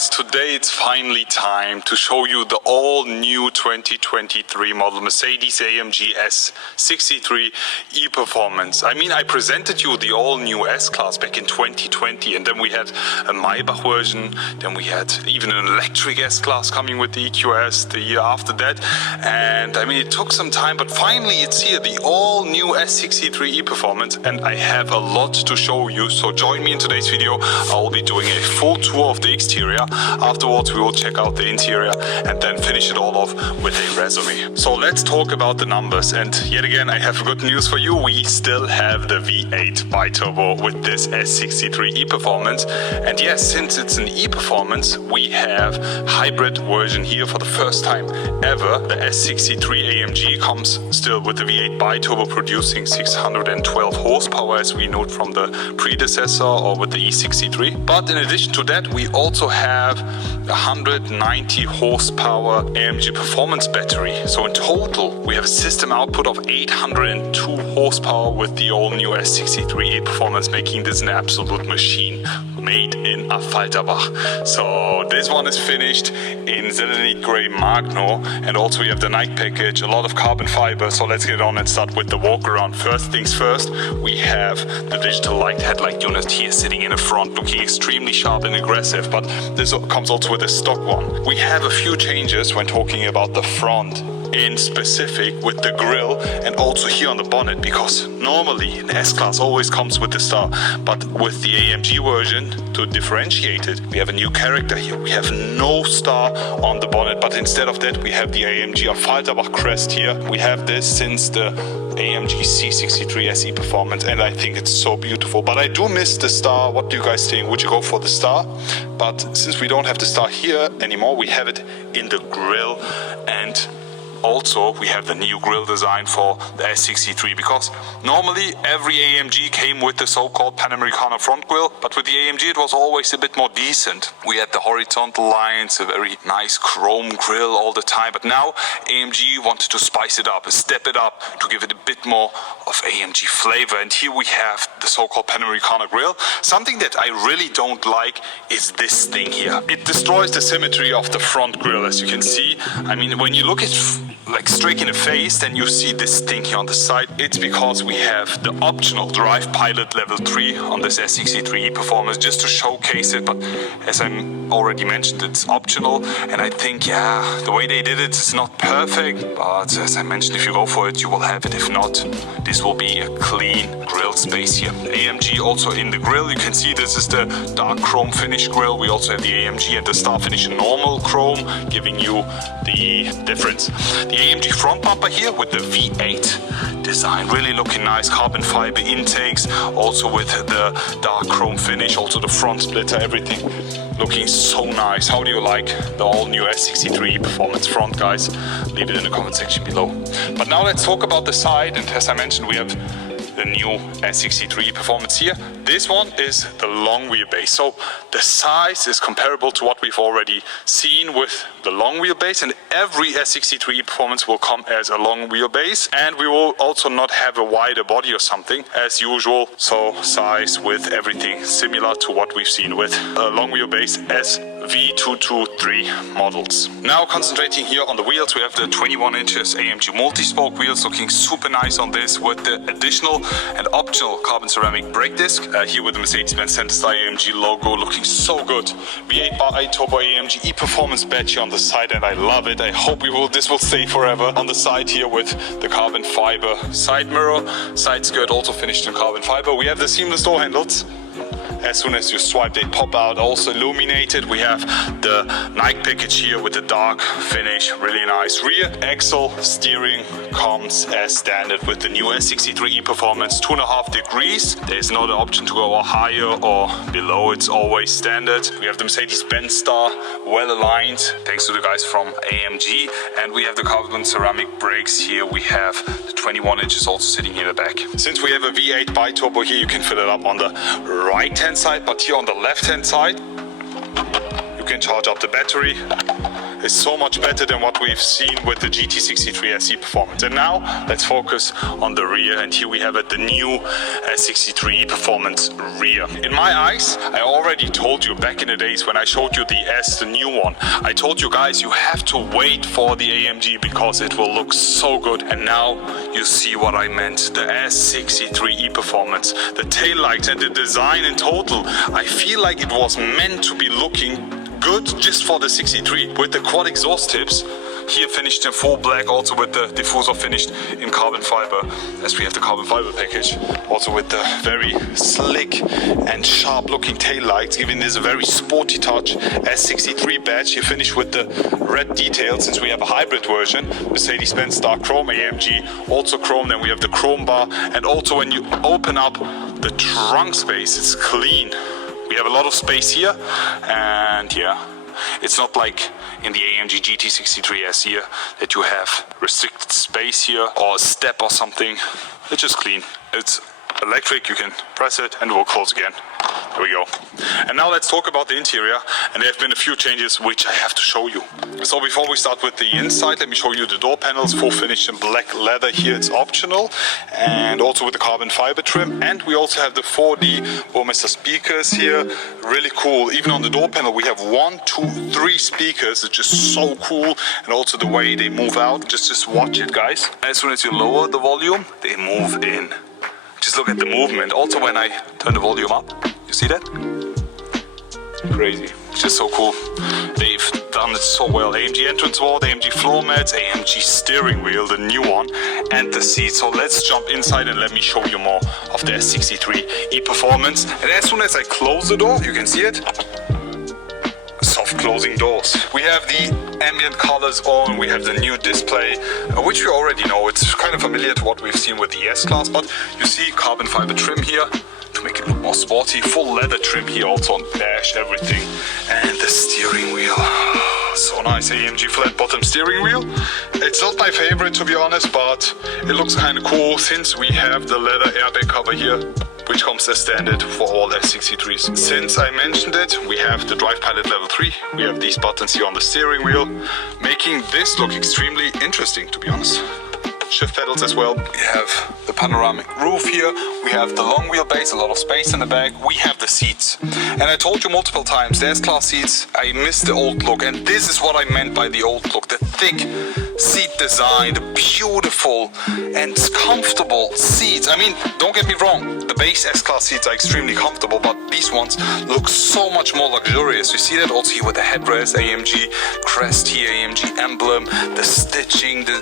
guys, today it's finally time to show you the all-new 2023 model Mercedes AMG S63 E-Performance. I mean, I presented you the all-new S-Class back in 2020, and then we had a Maybach version, then we had even an electric S-Class coming with the EQS the year after that. And I mean, it took some time, but finally it's here, the all-new S63 E-Performance, and I have a lot to show you, so join me in today's video. I will be doing a full tour of the exterior. Afterwards we will check out the interior and then finish it all off with a resume. So let's talk about the numbers, and yet again I have good news for you. We still have the V8 bi-turbo with this S63 E-Performance, and yes, since it's an E-Performance, we have hybrid version here for the first time ever. The S63 AMG comes still with the V8 bi-turbo producing 612 horsepower, as we note from the predecessor or with the E63. But in addition to that, we also have 190 horsepower AMG performance battery. So in total, we have a system output of 802 horsepower with the all-new S63 E-Performance, making this an absolute machine made in Affalterbach. So this one is finished in Selenite Grey Magno, and also we have the night package, a lot of carbon fiber. So let's get on and start with the walk around. First things first, we have the digital light headlight unit here sitting in the front, looking extremely sharp and aggressive, but this comes also with a stock one. We have a few changes when talking about the front, in specific with the grille and also here on the bonnet, because normally an S-Class always comes with the star, but with the AMG version, to differentiate it, we have a new character here. We have no star on the bonnet, but instead of that we have the AMG Affalterbach crest here. We have this since the AMG C63 SE Performance, and I think it's so beautiful, but I do miss the star. What do you guys think? Would you go for the star? But since we don't have the star here anymore, we have it in the grille, and also we have the new grille design for the S63, because normally every AMG came with the so-called Panamericana front grille, but with the AMG it was always a bit more decent. We had the horizontal lines, a very nice chrome grille all the time, but now AMG wanted to spice it up, step it up, to give it a bit more of AMG flavor, and here we have the so-called Panamericana grille. Something that I really don't like is this thing here. It destroys the symmetry of the front grille, as you can see. I mean, when you look at like straight in the face, then you see this thing here on the side. It's because we have the optional Drive Pilot level 3 on this S63 E-Performance, just to showcase it, but as I already mentioned, it's optional, and I think, yeah, the way they did it is not perfect, but as I mentioned, if you go for it, you will have it. If not, this will be a clean grille space here. The AMG also in the grille, you can see this is the dark chrome finish grille. We also have the AMG and the star finish normal chrome, giving you the difference. The AMG front bumper here with the V8 design, really looking nice, carbon fiber intakes, also with the dark chrome finish, also the front splitter, everything looking so nice. How do you like the all-new S63 Performance front, guys? Leave it in the comment section below. But now let's talk about the side, and as I mentioned, we have the new S63 Performance here. This one is the long wheelbase, so the size is comparable to what we've already seen with the long wheelbase, and every S63 Performance will come as a long wheelbase, and we will also not have a wider body or something as usual, so size with everything similar to what we've seen with a long wheelbase SV223 models. Now concentrating here on the wheels, we have the 21 inches AMG multi-spoke wheels, looking super nice on this with the additional and optional carbon ceramic brake disc. Here with the Mercedes-Benz Center Star AMG logo, looking so good. V8 bi-turbo AMG E-Performance badge here on the side, and I love it. I hope this will stay forever. On the side here with the carbon fiber side mirror, side skirt also finished in carbon fiber. We have the seamless door handles. As soon as you swipe, they pop out, also illuminated. We have the night package here with the dark finish, really nice. Rear axle steering comes as standard with the new S63 E-Performance, 2.5 degrees. There's no option to go higher or below, it's always standard. We have the Mercedes-Benz star, well aligned, thanks to the guys from AMG. And we have the carbon ceramic brakes here. We have the 21 inches also sitting in the back. Since we have a V8 bi-turbo here, you can fill it up on the right-hand side, but here on the left-hand side, you can charge up the battery is so much better than what we've seen with the GT63 SE Performance. And now let's focus on the rear, and here we have it, the new S63 Performance rear. In my eyes, I already told you back in the days when I showed you the S, the new one, I told you guys you have to wait for the AMG because it will look so good. And now you see what I meant, the S63 E-Performance, the tail lights and the design in total. I feel like it was meant to be looking good just for the 63 with the quad exhaust tips. Here finished in full black, also with the diffuser finished in carbon fiber, as we have the carbon fiber package. Also with the very slick and sharp looking tail lights, giving this a very sporty touch. S63 badge here finished with the red detail, since we have a hybrid version. Mercedes-Benz Dark Chrome AMG, also chrome, then we have the chrome bar. And also when you open up the trunk space, it's clean. We have a lot of space here, and yeah, it's not like in the AMG GT63S here that you have restricted space here or a step or something. It's just clean. It's electric, you can press it and it will close again. There we go. And now let's talk about the interior, and there have been a few changes which I have to show you. So before we start with the inside, let me show you the door panels, full finish in black leather here, it's optional, and also with the carbon fiber trim. And we also have the 4D Burmester speakers here, really cool. Even on the door panel we have 1, 2, 3 speakers, it's just so cool. And also the way they move out, just watch it guys. As soon as you lower the volume, they move in. Just look at the movement. Also when I turn the volume up, you see that? Crazy. It's just so cool. They've done it so well. AMG entrance wall, AMG floor mats, AMG steering wheel, the new one, and the seat. So let's jump inside and let me show you more of the S63 E-Performance. And as soon as I close the door, you can see it. Soft closing doors. We have the ambient colors on, we have the new display, which we already know. It's kind of familiar to what we've seen with the S-Class, but you see carbon fiber trim here to make it look more sporty. Full leather trim here also on dash, everything. And the steering wheel. So nice, AMG flat bottom steering wheel. It's not my favorite to be honest, but it looks kind of cool since we have the leather airbag cover here, which comes as standard for all S63s. Since I mentioned it, we have the Drive Pilot Level 3. We have these buttons here on the steering wheel, making this look extremely interesting, to be honest. Shift pedals as well. We have the panoramic roof here. We have the long wheelbase, a lot of space in the back. We have the seats. And I told you multiple times, the S-Class seats, I miss the old look. And this is what I meant by the old look. The thick seat design, the beautiful and comfortable seats. I mean, don't get me wrong, the base S-Class seats are extremely comfortable, but these ones look so much more luxurious. You see that also here with the headrest, AMG crest here, AMG emblem, the stitching, the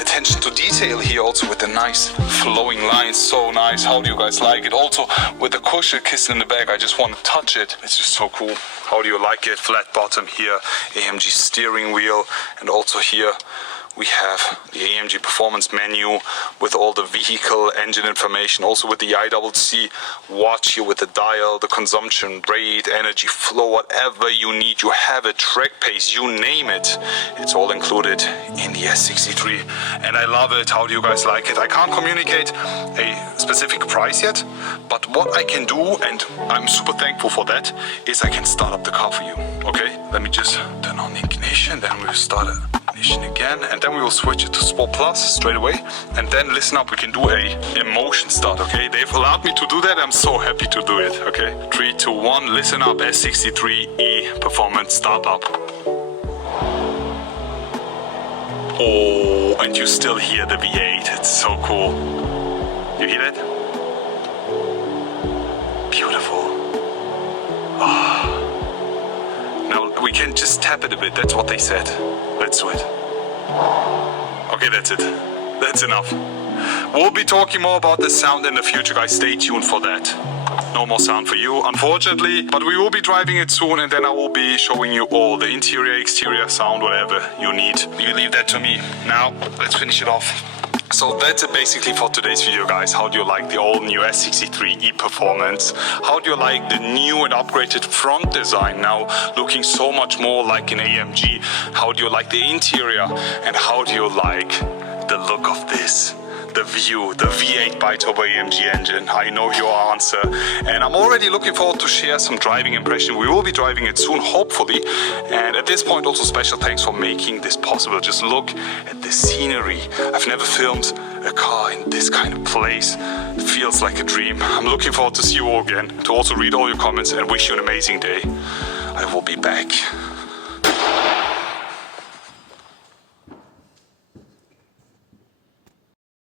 attention to detail here, also with the nice flowing lines. So nice. How do you guys like it? Also with the cushion kissing in the back, I just want to touch it. It's just so cool. How do you like it? Flat bottom here, AMG steering wheel, and also here we have the AMG Performance menu with all the vehicle engine information, also with the ICC watch here with the dial, the consumption rate, energy flow, whatever you need, you have it, track pace, you name it. It's all included in the S63 and I love it. How do you guys like it? I can't communicate a specific price yet, but what I can do, and I'm super thankful for that, is I can start up the car for you. Okay, let me just turn on the ignition, then we'll start it. Again, and then we will switch it to Sport Plus straight away, and then listen up, we can do a emotion start. Okay, they've allowed me to do that. I'm so happy to do it. Okay, 3, 2, 1, listen up. S63 E-Performance start up. Oh, and you still hear the V8. It's so cool. You hear that? Beautiful. Oh. Now we can just tap it a bit. That's what they said. Let's do it. Okay, that's it. That's enough. We'll be talking more about the sound in the future, guys. Stay tuned for that. No more sound for you, unfortunately, but we will be driving it soon, and then I will be showing you all the interior, exterior sound, whatever you need. You leave that to me. Now, let's finish it off. So that's it basically for today's video, guys. How do you like the all new S63 E-Performance? How do you like the new and upgraded front design, now looking so much more like an AMG? How do you like the interior? And how do you like the look of this? the view, the V8 bi-turbo AMG engine. I know your answer, and I'm already looking forward to share some driving impression. We will be driving it soon, hopefully. And at this point, also special thanks for making this possible. Just look at the scenery. I've never filmed a car in this kind of place. It feels like a dream. I'm looking forward to see you all again, to also read all your comments and wish you an amazing day. I will be back.